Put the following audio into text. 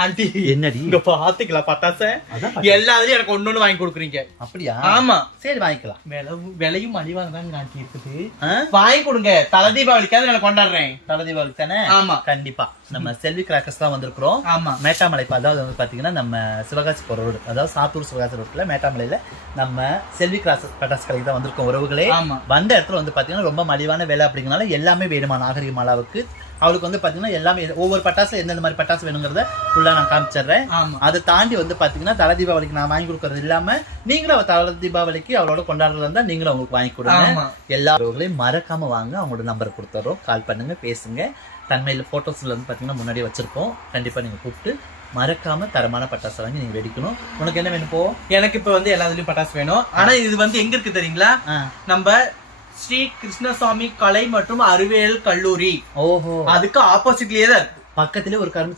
Aunty என்னடி இங்க பாத்துக்கலாம் பட்டாச எல்லாத்துலயும் எனக்கு ஒண்ணு வாங்கி கொடுக்குறீங்க. அப்படியா? ஆமா சரி வாங்கிக்கலாம். விலையும் மலிவாக தான் ஆண்டி இருக்குது. வாங்கி கொடுங்க. தலை தீபாவளிக்காவது நான் கொண்டாடுறேன். தலை தீபாவளி தானே? ஆமா கண்டிப்பா. நம்ம செல்வி கிராக்கர்ஸ் தான் வந்திருக்கிறோம். ஆமா மேட்டாமலை அதாவது வந்து பாத்தீங்கன்னா நம்ம சிவகாசி போற ரோடு, அதாவது சாத்தூர் சிவகாசி ரோட்ல மேட்டாமலையில நம்ம செல்வி கிராக்கர்ஸ் பட்டாசு கடைக்கு தான் வந்திருக்கோம் உறவுகளே. வந்த இடத்துல வந்து பாத்தீங்கன்னா ரொம்ப மலிவான விலை அப்படிங்கறனால எல்லாமே வேணுமா நாகரிக மாலாவுக்கு. அவளுக்கு வந்து பாத்தீங்கன்னா எல்லாமே ஒவ்வொரு பட்டாசு எந்தெந்த மாதிரி பட்டாசு வேணுங்கிறத ஃபுல்லா நான் காமிச்சிடுறேன். அதை தாண்டி வந்து பாத்தீங்கன்னா தலை தீபாவளிக்கு நான் வாங்கி கொடுக்கறது இல்லாம நீங்களும் அவ தலை தீபாவளிக்கு அவளோட கொண்டாடுறதா இருந்தா நீங்களும் அவங்களுக்கு வாங்கி கொடுங்க. எல்லாரும் மறக்காம வாங்க. அவங்களோட நம்பர் கொடுத்துறோம், கால் பண்ணுங்க, பேசுங்க. தன்மையில போட்டோஸ்ல வந்து பாத்தீங்கன்னா முன்னாடியே வச்சிருப்போம். கண்டிப்பா நீங்க கூப்பிட்டு மறக்காம தரமான பட்டாசு வாங்கி நீங்க வெடிக்கணும். உனக்கு என்ன வேணும்? போ. எனக்கு இப்ப வந்து எல்லாத்துலயும் பட்டாசு வேணும். ஆனா இது வந்து எங்க இருக்கு தெரியுங்களா? நம்ம ஸ்ரீ கிருஷ்ணசாமி கலை மற்றும் அறிவியல் கல்லூரி. ஓஹோ, அதுக்கு ஆப்போசிட்லயே தான் இருக்கு. பக்கத்திலே ஒரு கரும்பு